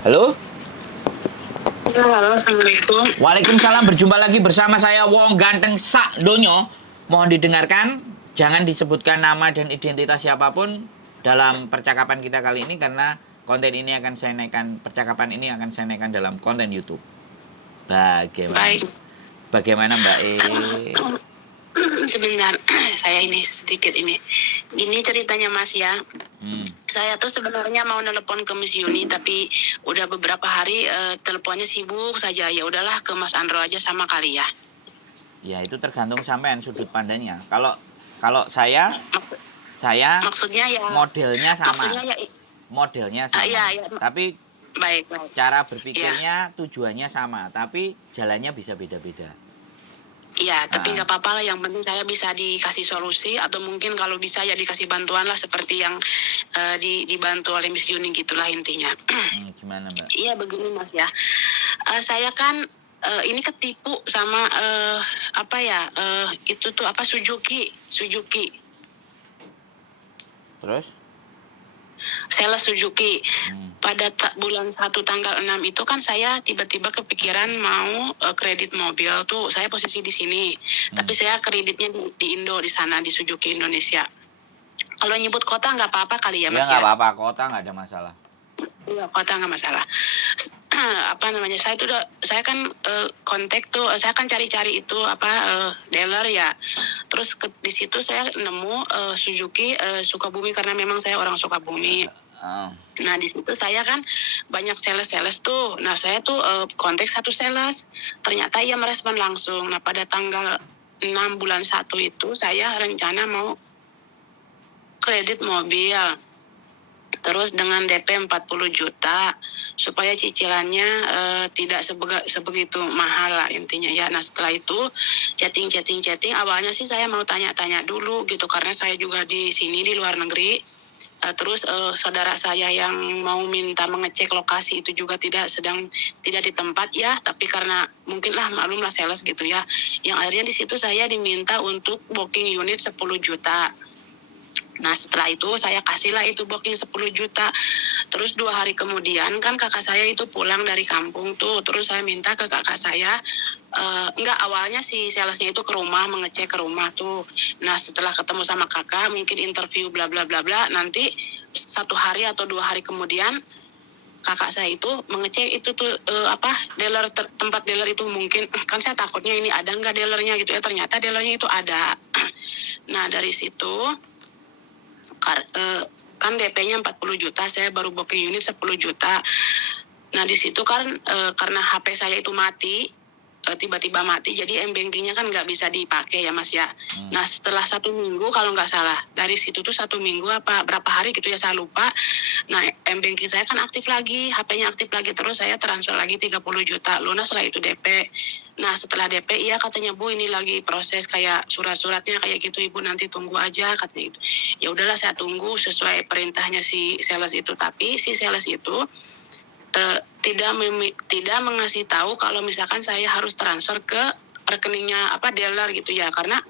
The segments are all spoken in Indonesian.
Halo? Halo, Assalamualaikum. Waalaikumsalam, berjumpa lagi bersama saya Wong Ganteng Sak Donyo. Mohon didengarkan, jangan disebutkan nama dan identitas siapapun dalam percakapan kita kali ini karena konten ini akan saya naikkan, percakapan ini akan saya naikkan dalam konten YouTube. Baik. Bagaimana Mbak E? Sebentar, saya ini sedikit ini. Gini ceritanya Mas ya. Saya tuh sebenarnya mau nelpon ke Miss Yuni tapi udah beberapa hari teleponnya sibuk saja. Ya udahlah ke Mas Andro aja sama kali ya. Ya itu tergantung sampean sudut pandangnya. Kalau saya maksudnya ya modelnya sama. Maksudnya ya modelnya sama. Ya. Tapi baik. Cara berpikirnya tujuannya sama, tapi jalannya bisa beda-beda. Iya, tapi nggak apa-apa lah. Yang penting saya bisa dikasih solusi atau mungkin kalau bisa ya dikasih bantuan lah seperti yang dibantu oleh Miss Yuni gitulah intinya. Gimana Mbak? Iya begini Mas ya. Saya kan ini ketipu sama itu tuh apa Suzuki. Terus? Sales Suzuki. Pada bulan 1 tanggal 6 itu kan saya tiba-tiba kepikiran mau kredit mobil tuh. Saya posisi di sini. Tapi saya kreditnya di Indo, di sana, di Suzuki Indonesia. Kalau nyebut kota nggak apa-apa kali ya Mas ya? Nggak apa-apa, kota nggak ada masalah. Iya, kota nggak masalah. Saya kan kontak tuh, saya kan cari-cari itu dealer ya. Terus di situ saya nemu Suzuki Sukabumi karena memang saya orang Sukabumi. Nah di situ saya kan banyak sales tuh. Nah saya tuh kontak satu sales, ternyata ia merespon langsung. Nah pada tanggal 6 bulan 1 itu saya rencana mau kredit mobil. Terus dengan DP 40 juta supaya cicilannya tidak sebegitu mahal lah intinya ya. Nah setelah itu chatting. Awalnya sih saya mau tanya-tanya dulu gitu karena saya juga di sini di luar negeri. Terus saudara saya yang mau minta mengecek lokasi itu juga tidak di tempat ya, tapi karena mungkin lah maklum lah sales gitu ya. Yang akhirnya di situ saya diminta untuk booking unit 10 juta. Nah setelah itu saya kasihlah itu booking 10 juta. Terus 2 hari kemudian kan kakak saya itu pulang dari kampung tuh. Terus saya minta ke kakak saya, awalnya si salesnya itu ke rumah, mengecek ke rumah tuh. Nah setelah ketemu sama kakak, mungkin interview bla bla bla bla, nanti 1 hari atau 2 hari kemudian kakak saya itu mengecek itu tuh dealer tempat dealer itu. Mungkin kan saya takutnya ini ada nggak dealernya gitu ya, ternyata dealernya itu ada. Nah dari situ kan DP-nya 40 juta, saya baru booking unit 10 juta. Nah di situ kan karena HP saya itu mati, tiba-tiba mati, jadi m-bankingnya kan nggak bisa dipakai ya Mas ya. Nah setelah 1 minggu kalau nggak salah, dari situ tuh 1 minggu apa berapa hari gitu ya saya lupa. Nah m-banking saya kan aktif lagi, HP-nya aktif lagi, terus saya transfer lagi 30 juta, lunas lah itu DP. Nah setelah DP iya katanya Bu ini lagi proses kayak surat-suratnya kayak gitu Ibu, nanti tunggu aja katanya gitu. Ya udahlah saya tunggu sesuai perintahnya si sales itu. Tapi si sales itu tidak mengasih tahu kalau misalkan saya harus transfer ke rekeningnya dealer gitu ya, karena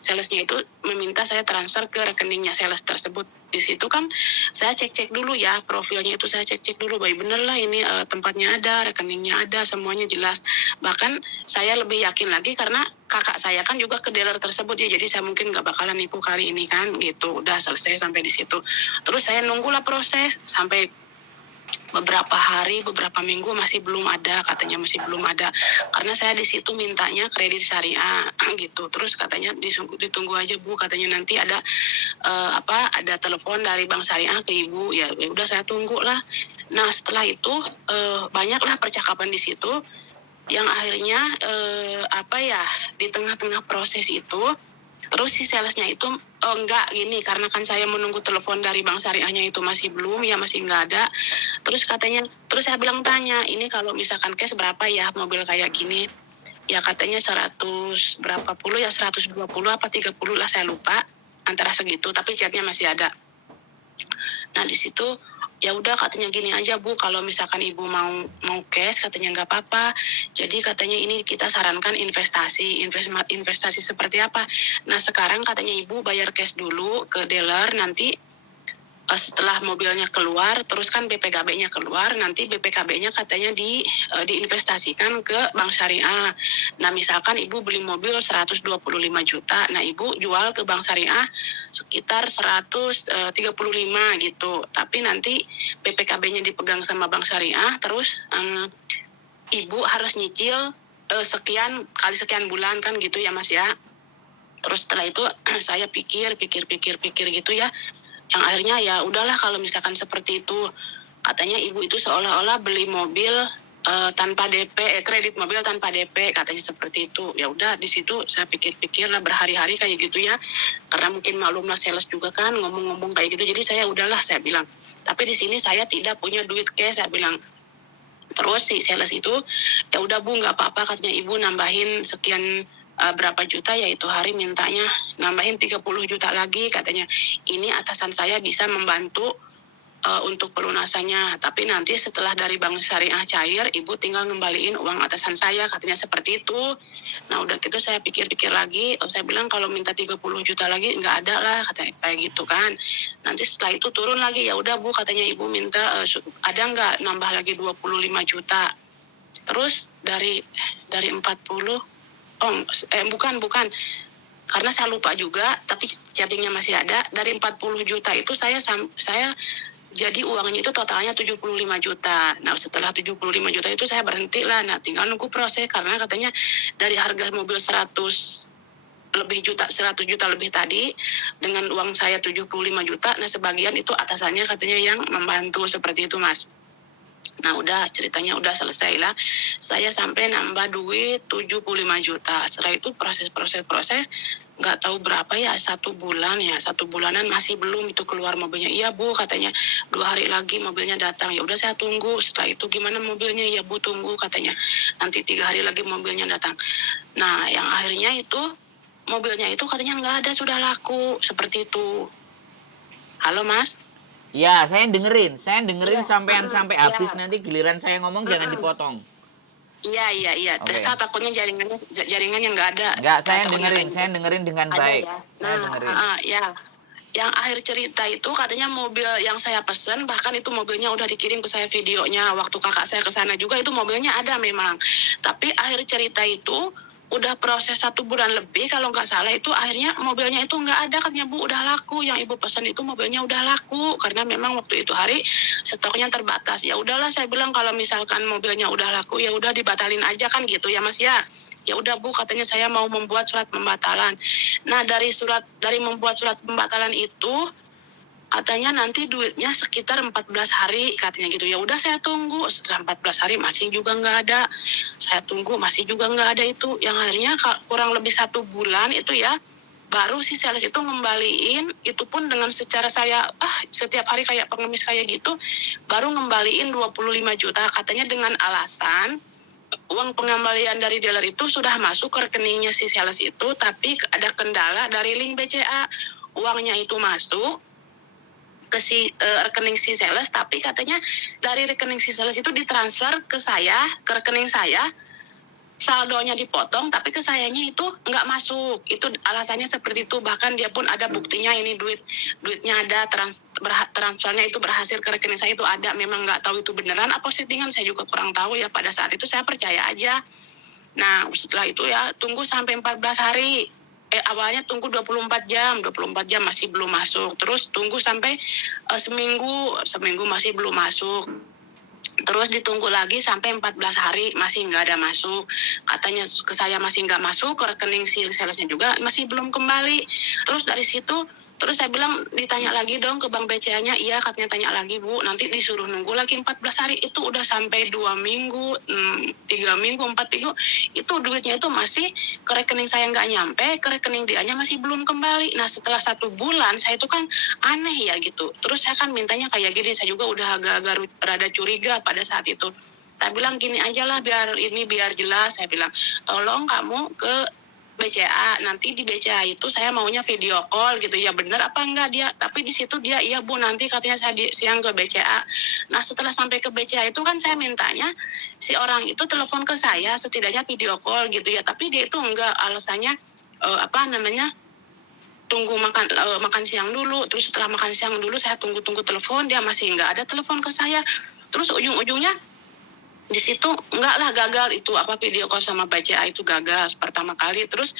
salesnya itu meminta saya transfer ke rekeningnya sales tersebut. Di situ kan saya cek dulu ya profilnya itu, saya cek dulu baik bener lah ini tempatnya ada, rekeningnya ada, semuanya jelas. Bahkan saya lebih yakin lagi karena kakak saya kan juga ke dealer tersebut ya, jadi saya mungkin nggak bakalan nipu kali ini kan gitu. Udah selesai sampai di situ. Terus saya nunggulah proses sampai beberapa hari, beberapa minggu masih belum ada, katanya masih belum ada. Karena saya di situ mintanya kredit syariah gitu. Terus katanya ditunggu aja Bu, katanya nanti ada ada telepon dari bank syariah ke Ibu. Ya udah saya tunggu lah. Nah, setelah itu banyaklah percakapan di situ yang akhirnya di tengah-tengah proses itu terus si salesnya itu enggak gini, karena kan saya menunggu telepon dari bank syariahnya itu masih belum ya, masih enggak ada. Terus saya bilang tanya, ini kalau misalkan cash berapa ya mobil kayak gini? Ya katanya 100 berapa puluh ya, 120 apa 30 lah saya lupa, antara segitu, tapi chatnya masih ada. Nah di situ ya udah katanya gini aja Bu, kalau misalkan Ibu mau cash katanya nggak apa-apa. Jadi katanya ini kita sarankan investasi seperti apa. Nah sekarang katanya Ibu bayar cash dulu ke dealer, nanti setelah mobilnya keluar, terus kan BPKB-nya keluar, nanti BPKB-nya katanya diinvestasikan ke bank syariah. Nah, misalkan ibu beli mobil 125 juta, nah ibu jual ke bank syariah sekitar 135 gitu. Tapi nanti BPKB-nya dipegang sama bank syariah, terus ibu harus nyicil sekian kali sekian bulan kan gitu ya Mas ya. Terus setelah itu saya pikir gitu ya, yang akhirnya ya udahlah kalau misalkan seperti itu. Katanya ibu itu seolah-olah beli mobil tanpa DP, kredit mobil tanpa DP, katanya seperti itu. Ya udah, di situ saya pikir-pikir lah berhari-hari kayak gitu ya, karena mungkin maklumlah sales juga kan ngomong-ngomong kayak gitu. Jadi saya udahlah, saya bilang, tapi di sini saya tidak punya duit cash, saya bilang. Terus si sales itu, ya udah Bu, nggak apa-apa katanya, ibu nambahin sekian berapa juta, yaitu hari mintanya nambahin 30 juta lagi katanya. Ini atasan saya bisa membantu untuk pelunasannya, tapi nanti setelah dari bank syariah cair, ibu tinggal ngembaliin uang atasan saya, katanya seperti itu. Nah udah gitu saya pikir-pikir lagi, saya bilang kalau minta 30 juta lagi nggak ada lah, katanya kayak gitu kan. Nanti setelah itu turun lagi, ya udah Bu, katanya ibu minta ada nggak nambah lagi 25 juta. Terus dari 40, bukan, karena saya lupa juga, tapi chattingnya masih ada. Dari 40 juta itu saya jadi uangnya itu totalnya 75 juta. Nah setelah 75 juta itu saya berhenti lah. Nah tinggal nunggu proses, karena katanya dari harga mobil 100 juta lebih tadi, dengan uang saya 75 juta, nah sebagian itu atasannya katanya yang membantu, seperti itu Mas. Nah udah, ceritanya udah selesai lah. Saya sampai nambah duit 75 juta. Setelah itu proses nggak tahu berapa ya, 1 bulanan masih belum itu keluar mobilnya. Iya Bu, katanya 2 hari lagi mobilnya datang. Ya udah saya tunggu. Setelah itu gimana mobilnya? Ya Bu, tunggu katanya. Nanti 3 hari lagi mobilnya datang. Nah yang akhirnya itu mobilnya itu katanya nggak ada, sudah laku, seperti itu. Halo Mas? Ya, saya dengerin Iya. sampai Iya. habis, nanti giliran saya ngomong jangan dipotong. Iya. Oke. Saya takutnya jaringannya nggak ada. Enggak, saya Takutnya dengerin, kayak saya gitu. dengerin dengan Ada baik. ya. Saya Nah, dengerin. ya. Yang akhir cerita itu katanya mobil yang saya pesen, bahkan itu mobilnya udah dikirim ke saya videonya. Waktu kakak saya ke sana juga itu mobilnya ada memang. Tapi akhir cerita itu udah proses 1 bulan lebih kalau nggak salah, itu akhirnya mobilnya itu nggak ada, katanya Bu, udah laku. Yang ibu pesan itu mobilnya udah laku, karena memang waktu itu hari stoknya terbatas. Ya udahlah, saya bilang kalau misalkan mobilnya udah laku ya udah dibatalin aja kan gitu ya Mas ya. Ya udah Bu, katanya saya mau membuat surat pembatalan. Nah dari membuat surat pembatalan itu katanya nanti duitnya sekitar 14 hari katanya gitu. Ya udah saya tunggu, setelah 14 hari masih juga nggak ada. Saya tunggu masih juga nggak ada itu. Yang akhirnya kurang lebih 1 bulan itu ya, baru si sales itu ngembaliin, itu pun dengan secara saya setiap hari kayak pengemis kayak gitu, baru ngembaliin 25 juta katanya dengan alasan uang pengembalian dari dealer itu sudah masuk ke rekeningnya si sales itu, tapi ada kendala dari link BCA. Uangnya itu masuk ke rekening si sales, tapi katanya dari rekening si sales itu ditransfer ke saya, ke rekening saya, saldonya dipotong, tapi ke sayanya itu nggak masuk. Itu alasannya seperti itu. Bahkan dia pun ada buktinya, ini duitnya ada, transfernya itu berhasil ke rekening saya, itu ada. Memang nggak tahu itu beneran apa settingan, saya juga kurang tahu ya. Pada saat itu saya percaya aja. Nah setelah itu ya tunggu sampai 14 hari. Awalnya tunggu 24 jam masih belum masuk. Terus tunggu sampai seminggu masih belum masuk. Terus ditunggu lagi sampai 14 hari masih nggak ada masuk. Katanya ke saya masih nggak masuk, ke rekening si salesnya juga masih belum kembali. Terus dari situ, terus saya bilang, ditanya lagi dong ke bank BCA-nya. Iya, katanya tanya lagi Bu, nanti disuruh nunggu lagi 14 hari. Itu udah sampai 2 minggu, 3 minggu, 4 minggu. Itu duitnya itu masih ke rekening saya nggak nyampe, ke rekening dianya masih belum kembali. Nah setelah 1 bulan, saya itu kan aneh ya gitu. Terus saya kan mintanya kayak gini, saya juga udah agak-agak rada curiga pada saat itu. Saya bilang gini aja lah, biar jelas. Saya bilang, tolong kamu ke BCA, nanti di BCA itu saya maunya video call gitu. Ya bener apa enggak dia, tapi di situ dia, iya Bu, nanti katanya saya siang ke BCA. Nah setelah sampai ke BCA itu kan saya mintanya si orang itu telepon ke saya, setidaknya video call gitu ya, tapi dia itu enggak, alasannya tunggu makan siang dulu. Terus setelah makan siang dulu saya tunggu telepon, dia masih nggak ada telepon ke saya. Terus ujung-ujungnya di situ enggak lah, gagal itu video call sama BCA itu gagal pertama kali. Terus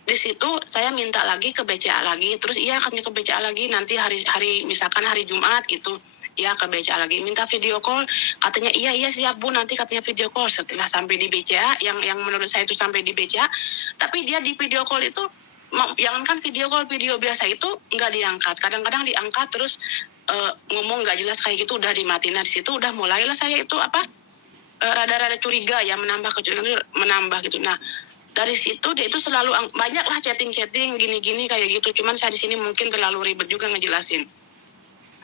di situ saya minta lagi ke BCA lagi, terus iya katanya ke BCA lagi nanti hari misalkan hari Jumat gitu, iya ke BCA lagi minta video call, katanya iya siap Bu, nanti katanya video call. Setelah sampai di BCA yang menurut saya itu sampai di BCA, tapi dia di video call itu jangankan video call, video biasa itu nggak diangkat, kadang-kadang diangkat terus ngomong nggak jelas kayak gitu, udah dimatiin. Nah di situ udah mulailah saya itu rada-rada curiga ya, menambah kecurigaan menambah gitu. Nah dari situ dia itu selalu banyak lah chatting gini-gini kayak gitu. Cuman saya di sini mungkin terlalu ribet juga ngejelasin.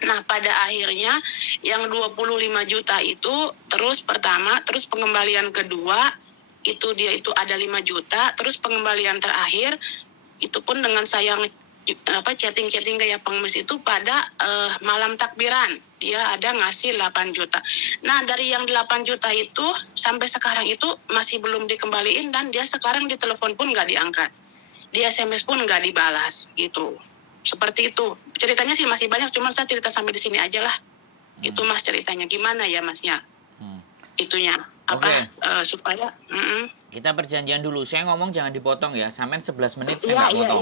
Nah pada akhirnya yang 25 juta itu terus pertama, terus pengembalian kedua itu dia itu ada 5 juta, terus pengembalian terakhir itu pun dengan saya chatting kayak pengemis itu pada malam takbiran dia ada ngasih 8 juta. Nah dari yang 8 juta itu sampai sekarang itu masih belum dikembaliin, dan dia sekarang di telepon pun nggak diangkat, di SMS pun nggak dibalas gitu. Seperti itu ceritanya sih, masih banyak, cuman saya cerita sampai di sini aja lah. Itu Mas ceritanya gimana ya Masnya? Itunya supaya kita perjanjian dulu. Saya ngomong jangan dipotong ya. Sampean 11 menit saya nggak potong.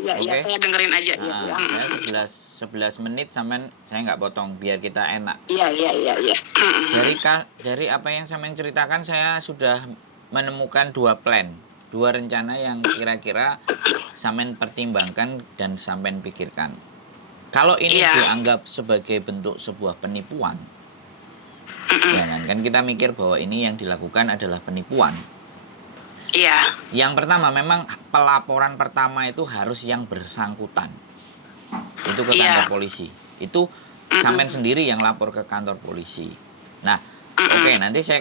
Iya, saya dengerin aja. Saya 11 menit sampean saya nggak potong biar kita enak. Iya. Dari apa yang sampean ceritakan, saya sudah menemukan 2 plan, 2 rencana yang kira-kira sampean pertimbangkan dan sampean pikirkan. Kalau ini dianggap sebagai bentuk sebuah penipuan, jangankan kita mikir bahwa ini yang dilakukan adalah penipuan. Iya. Yang pertama, memang pelaporan pertama itu harus yang bersangkutan. Itu ke kantor polisi. Itu sampean sendiri yang lapor ke kantor polisi. Nah, oke, nanti saya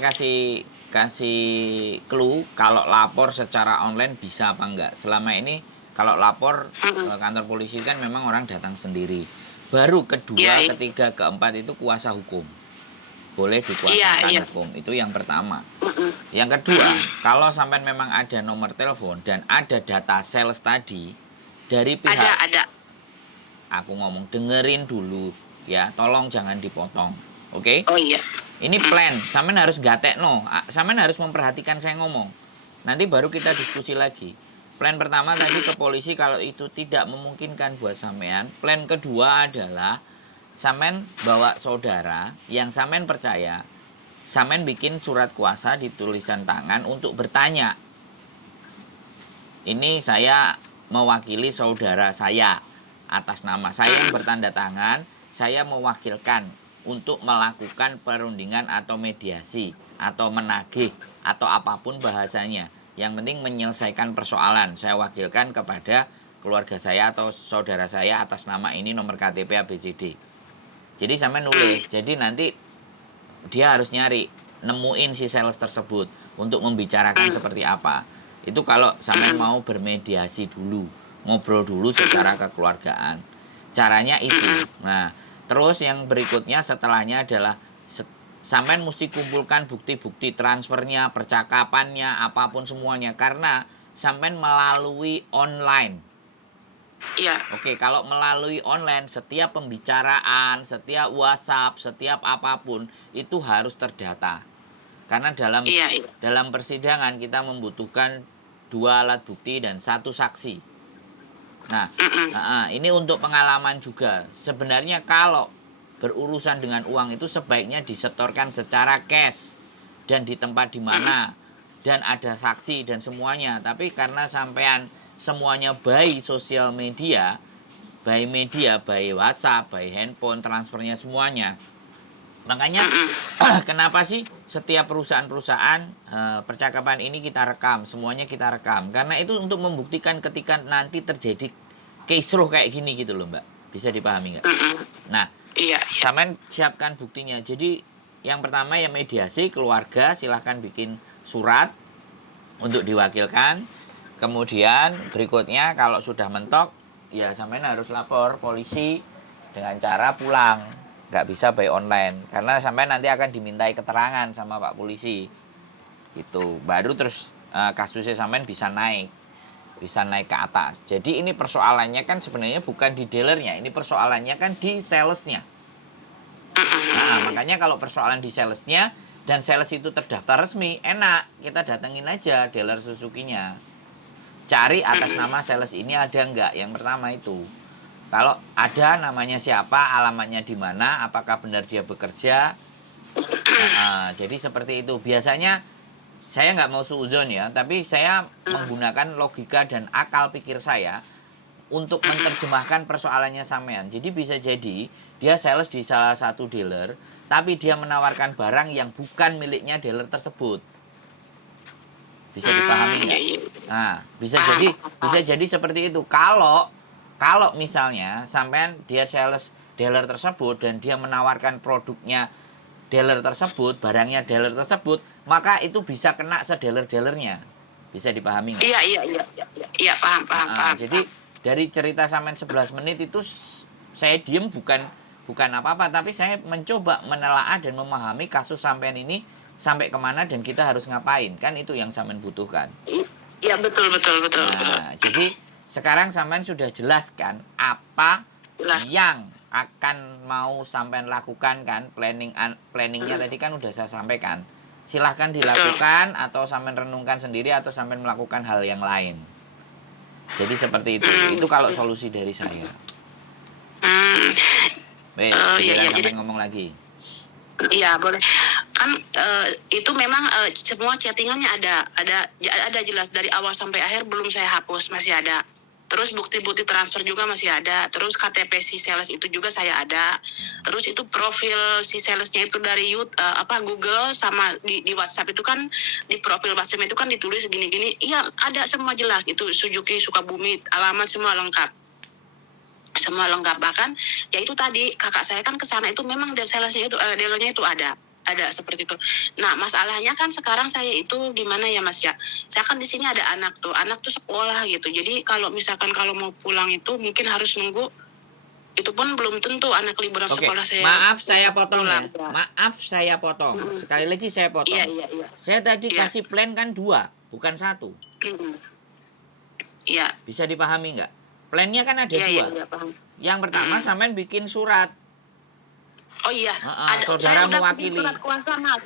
kasih clue kalau lapor secara online bisa apa enggak. Selama ini kalau lapor ke kantor polisi kan memang orang datang sendiri. Baru kedua, ketiga, keempat itu kuasa hukum. Boleh dikuasakan hukum. Itu yang pertama. Yang kedua, kalau sampai memang ada nomor telepon dan ada data sales tadi dari pihak ada. Aku ngomong dengerin dulu ya, tolong jangan dipotong. Oke? Oh iya. Ini plan, sampean harus gatekno, sampean harus memperhatikan saya ngomong. Nanti baru kita diskusi lagi. Plan pertama tadi ke polisi kalau itu tidak memungkinkan buat sampean. Plan kedua adalah sampean bawa saudara yang sampean percaya, sampean bikin surat kuasa di tulisan tangan untuk bertanya. Ini saya mewakili saudara saya atas nama saya yang bertanda tangan, saya mewakilkan untuk melakukan perundingan atau mediasi atau menagih atau apapun bahasanya. Yang penting menyelesaikan persoalan. Saya wakilkan kepada keluarga saya atau saudara saya atas nama ini, nomor KTP ABCD. Jadi sampai nulis. Jadi nanti dia harus nemuin si sales tersebut untuk membicarakan seperti apa. Itu kalau sampai mau bermediasi dulu, ngobrol dulu secara kekeluargaan. Caranya itu. Nah, terus yang berikutnya setelahnya adalah sampean mesti kumpulkan bukti-bukti transfernya, percakapannya, apapun semuanya. Karena sampean melalui online. Iya. Oke, kalau melalui online, setiap pembicaraan, setiap WhatsApp, setiap apapun, itu harus terdata. Karena dalam persidangan kita membutuhkan 2 alat bukti dan 1 saksi. Nah, ini untuk pengalaman juga. Sebenarnya kalau berurusan dengan uang itu sebaiknya disetorkan secara cash dan di tempat di mana dan ada saksi dan semuanya. Tapi karena sampean semuanya by sosial media, by WhatsApp, by handphone, transfernya semuanya. Makanya kenapa sih setiap perusahaan percakapan ini kita rekam, semuanya kita rekam. Karena itu untuk membuktikan ketika nanti terjadi kisruh kayak gini gitu loh Mbak. Bisa dipahami nggak? Nah, sampean siapkan buktinya. Jadi yang pertama ya mediasi, keluarga silahkan bikin surat untuk diwakilkan. Kemudian berikutnya kalau sudah mentok, ya sampean harus lapor polisi dengan cara pulang. Nggak bisa by online. Karena sampean nanti akan dimintai keterangan sama Pak Polisi. Itu baru terus kasusnya sampean bisa naik. bisa naik ke atas. Jadi ini persoalannya kan sebenarnya bukan di dealernya, ini persoalannya kan di salesnya. Nah, makanya kalau persoalan di salesnya dan sales itu terdaftar resmi, enak, kita datengin aja dealer Suzuki-nya. Cari atas nama sales ini ada nggak, yang pertama itu. Kalau ada, namanya siapa, alamatnya di mana, apakah benar dia bekerja. Jadi seperti itu. Biasanya saya nggak mau suuzon ya, tapi saya menggunakan logika dan akal pikir saya untuk menerjemahkan persoalannya sampean. Jadi bisa jadi dia sales di salah satu dealer, tapi dia menawarkan barang yang bukan miliknya dealer tersebut. Bisa dipahami nggak? Nah, bisa jadi seperti itu. Kalau misalnya sampean dia sales dealer tersebut dan dia menawarkan produknya dealer tersebut, barangnya dealer tersebut, maka itu bisa kena sedealer-dealernya. Bisa dipahami nggak? Iya, paham. Jadi dari cerita sampean 11 menit itu saya diem bukan apa-apa, tapi saya mencoba menelaah dan memahami kasus sampean ini sampai kemana dan kita harus ngapain. Kan itu yang sampean butuhkan. Iya, betul. Jadi sekarang sampean sudah jelaskan apa yang akan mau sampean lakukan kan, planningnya tadi kan udah saya sampaikan. Silahkan dilakukan atau sampean renungkan sendiri atau sampean melakukan hal yang lain. Jadi seperti itu. Itu kalau solusi dari saya. Jadi ngomong lagi. Iya, boleh. Kan itu memang semua chattingannya ada jelas dari awal sampai akhir, belum saya hapus, masih ada. Terus bukti-bukti transfer juga masih ada. Terus KTP si sales itu juga saya ada. Terus itu profil si salesnya itu dari Google sama di WhatsApp itu kan, di profil WhatsApp itu kan ditulis gini-gini. Iya, ada semua jelas. Itu Suzuki Sukabumi, alamat semua lengkap. Bahkan ya itu tadi kakak saya kan ke sana itu memang salesnya itu dealernya itu ada seperti itu. Nah, masalahnya kan sekarang saya itu gimana ya Mas ya? Saya kan di sini ada anak tuh sekolah gitu. Jadi kalau misalkan kalau mau pulang itu mungkin harus nunggu, itu pun belum tentu anak liburan sekolah saya. Maaf saya potong ya. Maaf saya potong. Sekali lagi saya potong. Iya. Saya tadi kasih plan kan 2, bukan 1. Iya. Bisa dipahami nggak? Plannya kan ada 2. Iya, paham. Yang pertama sampean bikin surat. Oh iya, saudara saya udah mewakili. bikin surat kuasa, Mas.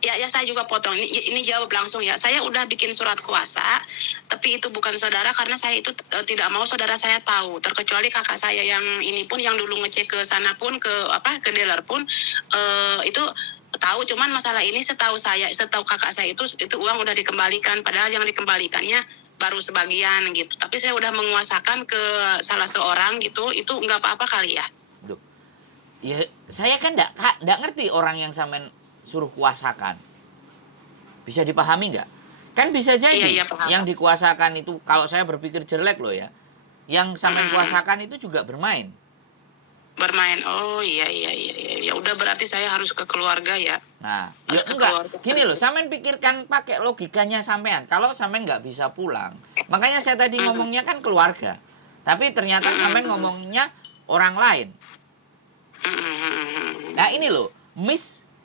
Ya, saya juga potong. Ini jawab langsung ya. Saya udah bikin surat kuasa, tapi itu bukan saudara karena saya itu tidak mau saudara saya tahu. Terkecuali kakak saya yang ini pun yang dulu ngecek ke sana pun ke dealer pun itu tahu. Cuman masalah ini setahu kakak saya itu uang udah dikembalikan, padahal yang dikembalikannya baru sebagian gitu. Tapi saya udah menguasakan ke salah seorang gitu, itu nggak apa-apa kali ya? Ya, saya kan nggak ngerti orang yang sampean suruh kuasakan. Bisa dipahami nggak? Kan bisa jadi yang dikuasakan itu, kalau saya berpikir jelek loh ya, yang sampean kuasakan itu juga bermain. Oh iya. Ya udah, berarti saya harus ke keluarga ya. Nah, enggak. Gini loh, sampean pikirkan pakai logikanya sampean. Kalau sampean nggak bisa pulang, makanya saya tadi ngomongnya kan keluarga. Tapi ternyata sampean ngomongnya orang lain. Nah ini loh,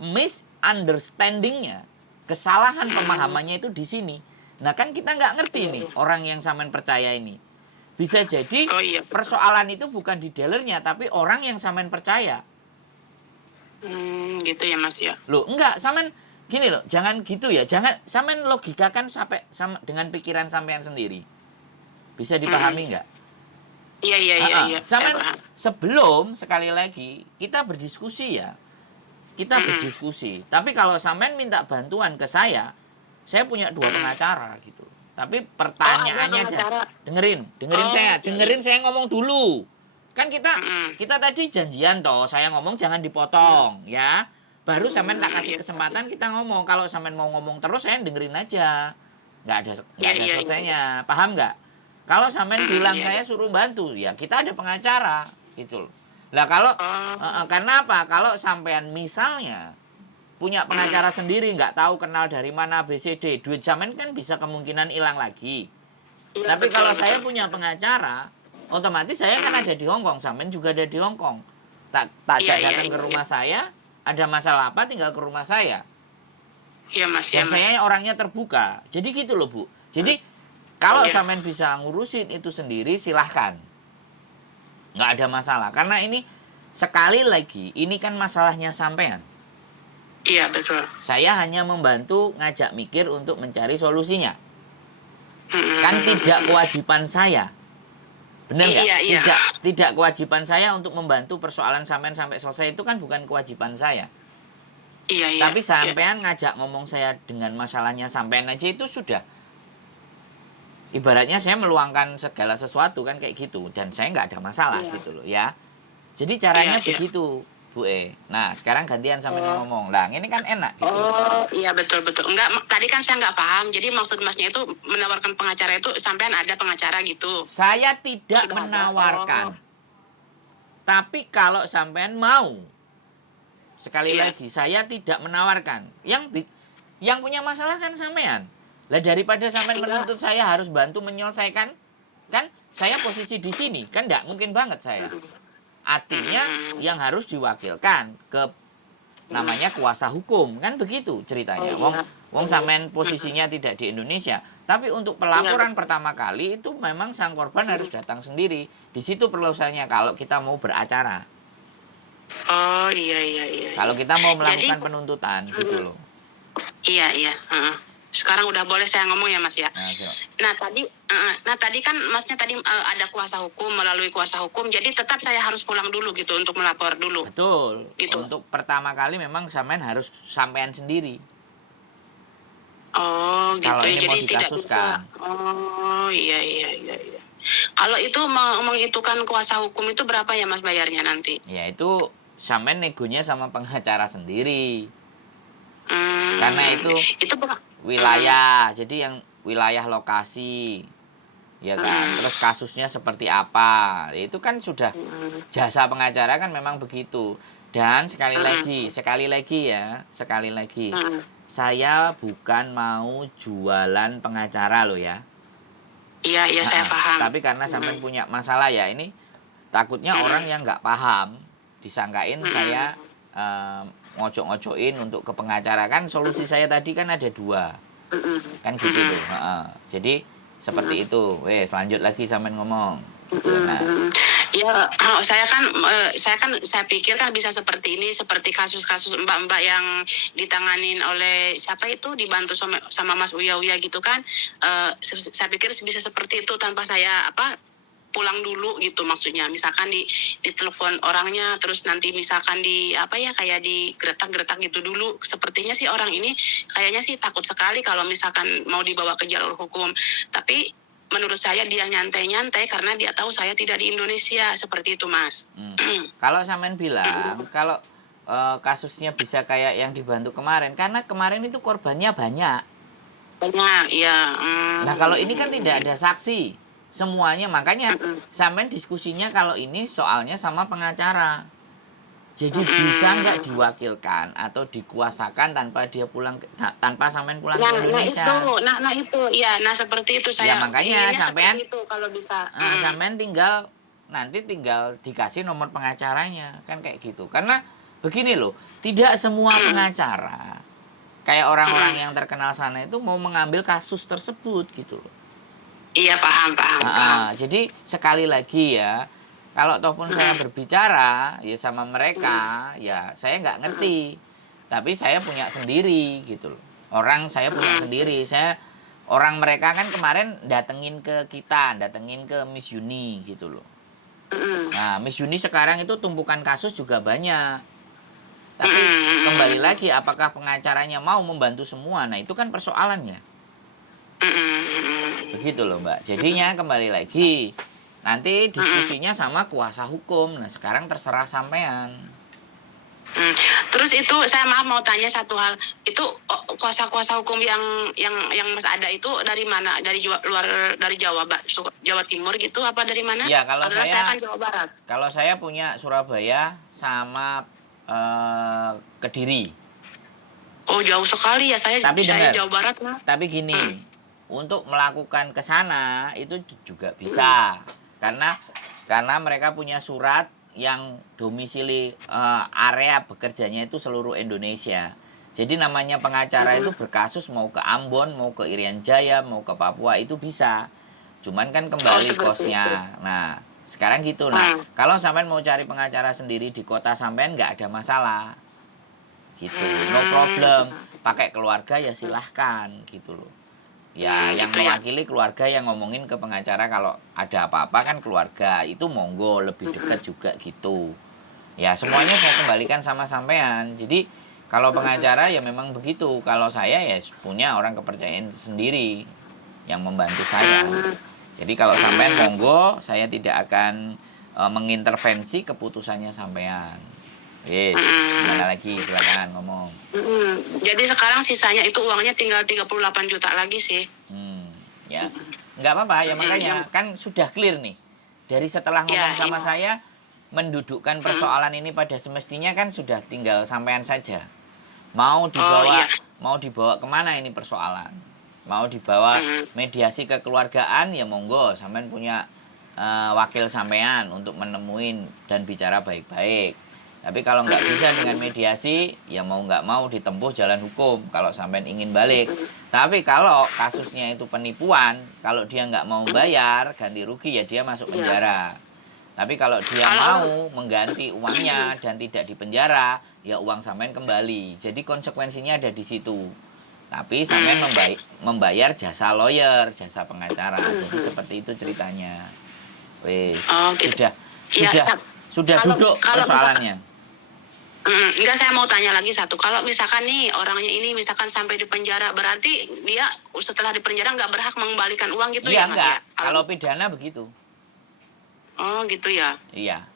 misunderstanding-nya, kesalahan pemahamannya itu di sini. Nah kan kita nggak ngerti nih orang yang sampean percaya ini. Bisa jadi persoalan itu bukan di dealernya, tapi orang yang sampean percaya. Gitu ya Mas ya. Loh enggak, sampean gini loh, jangan gitu ya. Jangan sampean logikakan sampai dengan pikiran sampean sendiri. Bisa dipahami nggak? Iya. Sebelum sekali lagi kita berdiskusi ya. Kita berdiskusi. Tapi kalau sampean minta bantuan ke saya punya 2 pengacara gitu. Tapi pertanyaannya dengerin saya ngomong dulu. Kan kita tadi janjian toh, saya ngomong jangan dipotong ya. Baru sampean tak kasih kesempatan kita ngomong. Kalau sampean mau ngomong terus saya dengerin aja. Nggak ada selesainya. Paham nggak? Kalau sampean bilang saya suruh bantu, ya kita ada pengacara gitu. Lah kalau karena apa? Kalau sampean misalnya punya pengacara sendiri, nggak tahu kenal dari mana BCD, duit sampean kan bisa kemungkinan hilang lagi. Tapi kalau saya punya pengacara, otomatis saya kan ada di Hongkong, sampean juga ada di Hongkong. Tak datang ke rumah saya, ada masalah apa tinggal ke rumah saya. Iya Mas. Dan saya orangnya terbuka. Jadi gitu loh Bu. Jadi Kalau Iya. sampean bisa ngurusin itu sendiri, silahkan. Nggak ada masalah. Karena ini sekali lagi, ini kan masalahnya sampean. Iya, betul. Saya hanya membantu ngajak mikir untuk mencari solusinya. Mm-mm. Kan tidak kewajiban saya. Benar nggak? Iya, iya. Tidak kewajiban saya untuk membantu persoalan sampean sampai selesai, itu kan bukan kewajiban saya. Iya, iya. Tapi sampean ngajak ngomong saya dengan masalahnya sampean aja itu sudah. Ibaratnya saya meluangkan segala sesuatu kan kayak gitu, dan saya nggak ada masalah Iya. gitu loh ya. Jadi caranya Iya, iya. begitu, Bu E. Nah, sekarang gantian sampean yang Oh. ngomong. Lah, ini kan enak gitu loh. Oh, iya, betul, betul. Enggak, tadi kan saya nggak paham. Jadi maksud masnya itu menawarkan pengacara itu sampean ada pengacara gitu. Saya tidak Sudah ada. menawarkan. Oh. Tapi kalau sampean mau, sekali Iya. lagi saya tidak menawarkan. Yang punya masalah kan sampean. Lah daripada sampean Enggak. menuntut saya harus bantu menyelesaikan, kan saya posisi di sini, kan enggak mungkin banget saya. Artinya yang harus diwakilkan ke namanya kuasa hukum, kan begitu ceritanya. Wong sampean posisinya tidak di Indonesia, tapi untuk pelaporan pertama kali itu memang sang korban harus datang sendiri. Di situ perluasannya kalau kita mau beracara. Oh, iya, iya, iya. Kalau kita mau melakukan Jadi, penuntutan gitu loh. iya, iya. Sekarang udah boleh saya ngomong ya, Mas ya. Nah, so. Nah tadi kan Masnya tadi ada kuasa hukum, melalui kuasa hukum, jadi tetap saya harus pulang dulu gitu untuk melapor dulu. Betul. Gitu. Untuk pertama kali memang sampean harus sampean sendiri. Oh, gitu. Kalau ini Jadi mau tidak dikasuskan. bisa. Oh, iya, iya, iya, iya. Kalau itu menghitungkan kuasa hukum itu berapa ya Mas bayarnya nanti? Ya itu sampean negonya sama pengacara sendiri. Karena itu wilayah, jadi yang wilayah lokasi, ya kan. Terus kasusnya seperti apa? Itu kan sudah jasa pengacara kan memang begitu. Dan sekali lagi ya, saya bukan mau jualan pengacara loh ya. Iya, iya, saya paham. Tapi karena sampean punya masalah ya, ini takutnya orang yang nggak paham disangkain saya ngocok-ngocokin untuk ke pengacara. Kan solusi saya tadi kan ada 2 kan gitu loh. Jadi seperti itu. Lanjut lagi sampean ngomong gitu. Nah, ya saya pikir kan bisa seperti ini, seperti kasus-kasus mbak-mbak yang ditanganin oleh siapa itu, dibantu sama Mas Uya gitu kan. Saya pikir bisa seperti itu tanpa saya pulang dulu gitu, maksudnya misalkan di telepon orangnya, terus nanti misalkan kayak di geretak gitu dulu. Sepertinya sih orang ini kayaknya sih takut sekali kalau misalkan mau dibawa ke jalur hukum, tapi menurut saya dia nyantai-nyantai karena dia tahu saya tidak di Indonesia, seperti itu Mas. Kalau sampean bilang kalau kasusnya bisa kayak yang dibantu kemarin, karena kemarin itu korbannya banyak, ya. Nah kalau ini kan tidak ada saksi semuanya, makanya sampean diskusinya kalau ini soalnya sama pengacara. Jadi bisa nggak diwakilkan atau dikuasakan tanpa dia tanpa sampean pulang ke Indonesia? Nah seperti itu saya. Ya makanya sampean itu kalau bisa. Sampean nanti tinggal dikasih nomor pengacaranya, kan kayak gitu. Karena begini loh, tidak semua pengacara kayak orang-orang yang terkenal sana itu mau mengambil kasus tersebut gitu loh. Iya, paham. Jadi sekali lagi ya, kalau ataupun saya berbicara ya sama mereka, ya saya nggak ngerti, tapi saya punya sendiri gitu loh. Saya punya sendiri. Orang mereka kan kemarin datengin ke Miss Uni gitu loh. Nah, Miss Uni sekarang itu tumpukan kasus juga banyak. Tapi kembali lagi, apakah pengacaranya mau membantu semua? Nah itu kan persoalannya. Begitu loh Mbak. Jadinya kembali lagi, nanti diskusinya sama kuasa hukum. Nah sekarang terserah sampean. Terus itu saya mau tanya satu hal. Itu kuasa hukum yang Mas ada itu dari mana? Dari Jawa Timur gitu apa dari mana? Ya kalau saya kan Jawa Barat. Kalau saya punya Surabaya sama Kediri. Oh jauh sekali ya, saya Jawa Barat Mas. Tapi gini, untuk melakukan ke sana itu juga bisa. Karena mereka punya surat yang domisili area bekerjanya itu seluruh Indonesia. Jadi namanya pengacara itu berkasus mau ke Ambon, mau ke Irian Jaya, mau ke Papua itu bisa. Cuman kan kembali seperti itu. kosnya. Nah, sekarang gitu. Nah, kalau sampean mau cari pengacara sendiri di kota sampean nggak ada masalah. Gitu. No problem. Pakai keluarga ya silahkan gitu loh. Ya, yang Gitu ya. mewakili keluarga yang ngomongin ke pengacara kalau ada apa-apa kan keluarga. Itu monggo lebih dekat juga gitu. Ya, semuanya saya kembalikan sama sampean. Jadi, kalau pengacara ya memang begitu. Kalau saya ya punya orang kepercayaan sendiri yang membantu saya. Jadi kalau sampean monggo, saya tidak akan mengintervensi keputusannya sampean. Yes, gimana lagi? Silakan ngomong. Jadi sekarang sisanya itu uangnya tinggal 38 juta lagi sih. Ya, nggak apa-apa ya, makanya kan sudah clear nih. Dari setelah ngomong Ya, sama saya, mendudukkan persoalan ini pada semestinya kan sudah tinggal sampean saja. Mau dibawa, iya. mau dibawa kemana ini persoalan? Mau dibawa mediasi kekeluargaan ya monggo, sampean punya wakil sampean untuk menemuin dan bicara baik-baik. Tapi kalau nggak bisa dengan mediasi, ya mau nggak mau ditempuh jalan hukum kalau sampean ingin balik. Tapi kalau kasusnya itu penipuan, kalau dia nggak mau bayar ganti rugi ya dia masuk penjara. Tapi kalau dia mau mengganti uangnya dan tidak dipenjara, ya uang sampean kembali. Jadi konsekuensinya ada di situ. Tapi sampean membayar jasa lawyer, jasa pengacara. Jadi seperti itu ceritanya. Wis, Gitu. sudah duduk persoalannya. Enggak, saya mau tanya lagi satu. Kalau misalkan nih orangnya ini misalkan sampai di penjara, berarti dia setelah di penjara nggak berhak mengembalikan uang gitu Iya ya? enggak. Ya? Kalau pidana begitu. Oh gitu ya. Iya.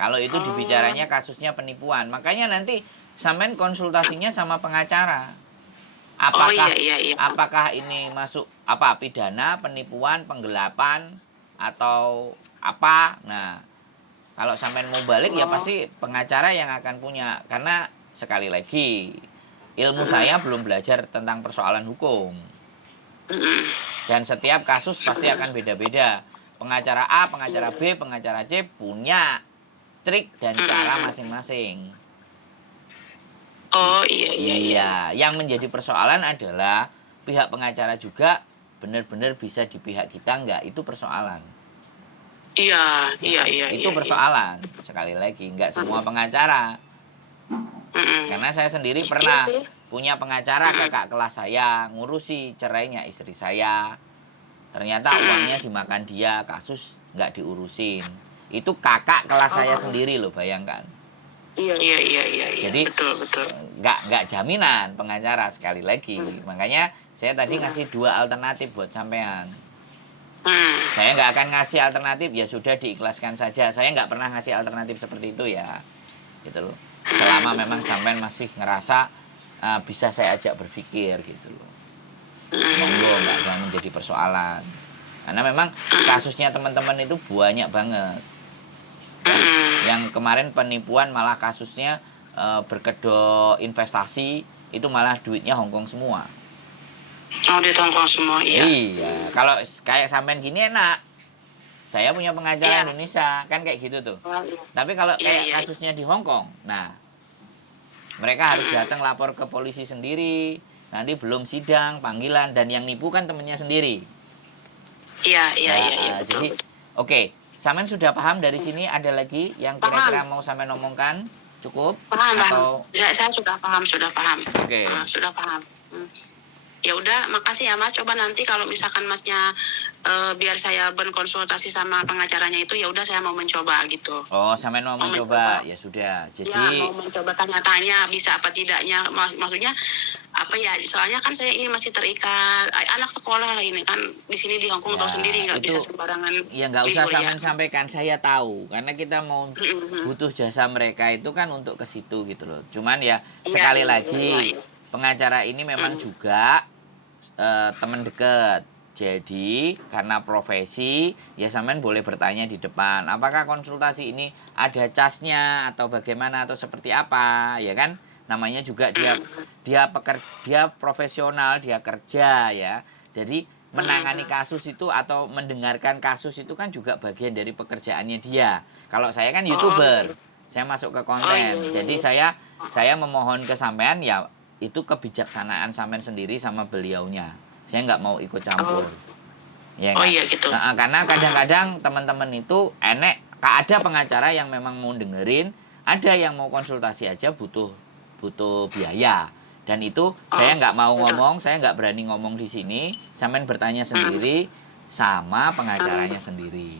Kalau itu dibicaranya kasusnya penipuan. Makanya nanti sampean konsultasinya sama pengacara. Apakah iya. apakah ini masuk apa pidana, penipuan, penggelapan atau apa? Nah, kalau sampean mau balik ya pasti pengacara yang akan punya, karena sekali lagi ilmu saya belum belajar tentang persoalan hukum. Dan setiap kasus pasti akan beda-beda. Pengacara A, pengacara B, pengacara C punya trik dan cara masing-masing. Iya. Yang menjadi persoalan adalah pihak pengacara juga benar-benar bisa di pihak kita nggak, itu persoalan. Iya. Itu persoalan. Sekali lagi, nggak semua pengacara. Karena saya sendiri pernah punya pengacara kakak kelas saya, ngurusi cerainya istri saya. Ternyata uangnya dimakan dia, kasus nggak diurusin. Itu kakak kelas saya sendiri loh, bayangkan. Iya. Jadi betul. nggak jaminan pengacara, sekali lagi. Makanya saya tadi ngasih 2 alternatif buat sampean. Saya nggak akan ngasih alternatif, ya sudah diikhlaskan saja. Saya nggak pernah ngasih alternatif seperti itu ya, gitu loh. Selama memang sampean masih ngerasa bisa saya ajak berpikir gitu loh. Monggo, nggak akan menjadi persoalan. Karena memang kasusnya teman-teman itu banyak banget. Yang kemarin penipuan malah kasusnya berkedok investasi, itu malah duitnya Hongkong semua. Oh, di Hongkong semua, iya. Iya, kalau kayak sampean gini enak. Saya punya pengacara Indonesia, kan kayak gitu tuh. Tapi kalau kayak kasusnya di Hongkong, nah mereka harus datang lapor ke polisi sendiri, nanti belum sidang, panggilan, dan yang nipu kan temennya sendiri. Iya. Jadi, oke, sampean sudah paham dari sini? Ada lagi yang kira-kira mau sampean omongkan? Cukup? Paham. Atau Saya sudah paham. Oke. Sudah paham. Ya udah, makasih ya Mas. Coba nanti kalau misalkan Masnya biar saya berkonsultasi sama pengacaranya itu, ya udah saya mau mencoba gitu. Oh, sampean mau mencoba. Ya sudah. Jadi ya, mau mencoba tanya-tanya bisa apa tidaknya. Maksudnya apa ya? Soalnya kan saya ini masih terikat anak sekolah lah ini kan di sini di Hongkong ya, tahu sendiri nggak itu, bisa sembarangan. Ya nggak usah sampean sampaikan, saya tahu karena kita mau butuh jasa mereka itu kan untuk ke situ gitu loh. Cuman ya sekali lagi pengacara ini memang juga teman dekat. Jadi karena profesi ya sampean boleh bertanya di depan. Apakah konsultasi ini ada casnya atau bagaimana atau seperti apa, ya kan? Namanya juga dia profesional, dia kerja ya. Jadi menangani kasus itu atau mendengarkan kasus itu kan juga bagian dari pekerjaannya dia. Kalau saya kan YouTuber, saya masuk ke konten. Jadi saya memohon ke sampean ya itu kebijaksanaan sampean sendiri sama beliaunya. Saya nggak mau ikut campur. Ya Oh kan? iya gitu. Nah, karena kadang-kadang teman-teman itu ada pengacara yang memang mau dengerin, ada yang mau konsultasi aja butuh biaya. Dan itu saya nggak mau ngomong, saya nggak berani ngomong di sini. Sampean bertanya sendiri sama pengacaranya sendiri.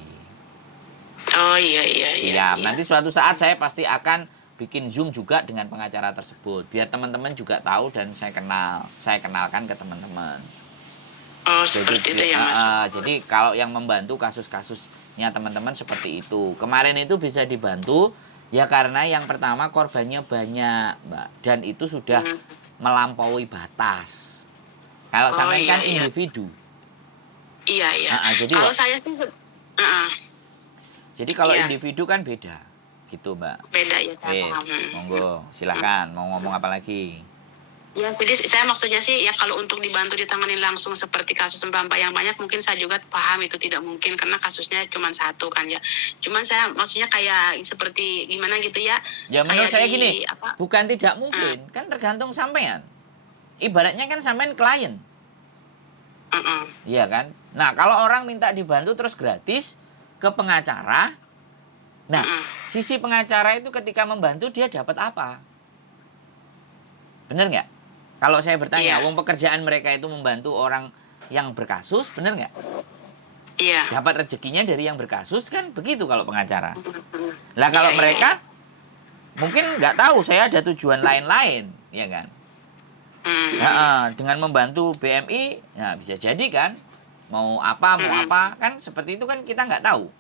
Oh iya iya iya. Siap. Iya. Nanti suatu saat saya pasti akan bikin Zoom juga dengan pengacara tersebut, biar teman-teman juga tahu dan saya kenalkan ke teman-teman. Oh seperti itu ya Mas. Jadi kalau yang membantu kasus-kasusnya teman-teman seperti itu. Kemarin itu bisa dibantu ya karena yang pertama korbannya banyak, Mbak, dan itu sudah melampaui batas. Kalau sampean kan iya. individu. Iya iya. Jadi Kalau saya sih jadi kalau iya. individu kan beda. Gitu, Mbak. Beda ya saya paham. Monggo, silakan. Mau ngomong apa lagi? Ya, jadi saya maksudnya sih ya kalau untuk dibantu ditangani langsung seperti kasus Mbak yang banyak mungkin saya juga paham itu tidak mungkin karena kasusnya cuma satu kan ya. Cuman saya maksudnya kayak seperti gimana gitu ya. Ya menurut saya gini, apa? bukan tidak mungkin, kan tergantung sampean. Ibaratnya kan sampean klien. Iya kan? Nah, kalau orang minta dibantu terus gratis ke pengacara, nah, sisi pengacara itu ketika membantu dia dapat apa? Bener nggak? Kalau saya bertanya, wong pekerjaan mereka itu membantu orang yang berkasus, bener nggak? Iya. Dapat rezekinya dari yang berkasus kan begitu kalau pengacara. Lah kalau mereka mungkin nggak tahu saya ada tujuan lain-lain, ya kan? Dengan membantu BMI, ya bisa jadi kan mau apa kan seperti itu kan kita nggak tahu.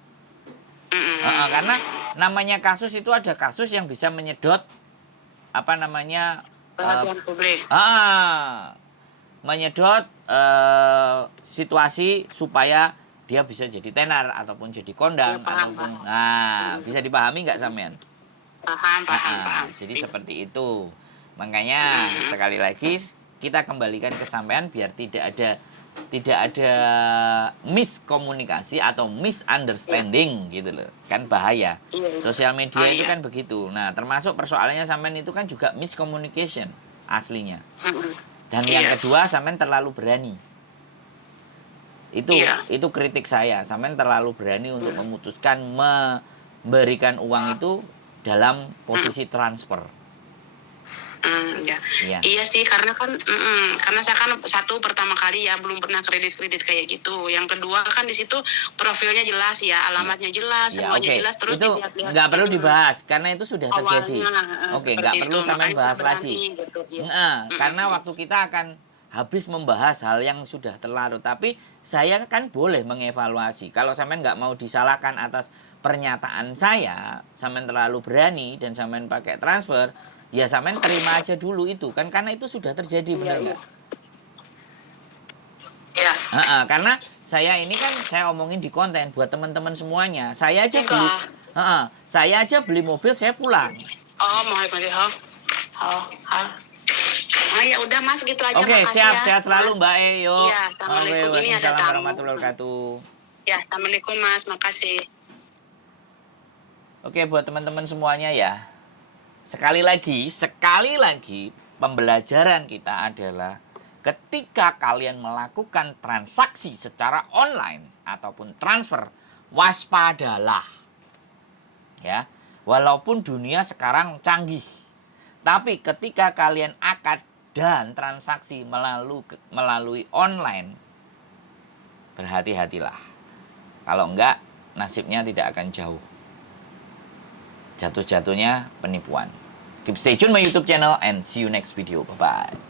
Karena namanya kasus itu ada kasus yang bisa menyedot apa namanya publik. Menyedot situasi supaya dia bisa jadi tenar ataupun jadi kondang ataupun bisa dipahami nggak sampean? Paham. Jadi seperti itu. Makanya sekali lagi kita kembalikan ke sampean biar tidak ada miskomunikasi atau misunderstanding gitu loh. Kan bahaya. Sosial media itu kan begitu. Nah, termasuk persoalannya sampean itu kan juga miscommunication aslinya. Dan yang kedua sampean terlalu berani. Itu kritik saya. Sampean terlalu berani untuk memutuskan memberikan uang itu dalam posisi transfer. Iya sih karena kan karena saya kan satu pertama kali ya belum pernah kredit kayak gitu. Yang kedua kan di situ profilnya jelas ya, alamatnya jelas, semuanya jelas terus itu nggak perlu dibahas karena itu sudah terjadi. Nggak perlu sampai bahas lagi. Gitu, karena waktu kita akan habis membahas hal yang sudah terlarut. Tapi saya kan boleh mengevaluasi. Kalau sampean nggak mau disalahkan atas pernyataan saya, sampean terlalu berani dan sampean pakai transfer. Ya sampean terima aja dulu itu kan karena itu sudah terjadi benar nggak? Iya. Karena saya ini kan saya omongin di konten buat teman-teman semuanya. Saya aja beli mobil saya pulang. Oh mau ya udah Mas gitu aja. Oke, sehat selalu Mbak E. Yuk. Iya, assalamualaikum. Ini ada tamu. Warahmatullahi wabarakatuh. Ya, assalamualaikum Mas, makasih. Oke, buat teman-teman semuanya ya. Sekali lagi, pembelajaran kita adalah ketika kalian melakukan transaksi secara online ataupun transfer, waspadalah. Ya, walaupun dunia sekarang canggih, tapi ketika kalian akad dan transaksi melalui online, berhati-hatilah. Kalau enggak, nasibnya tidak akan jauh. Jatuh-jatuhnya penipuan. Keep stay tune my YouTube channel and see you next video. Bye-bye.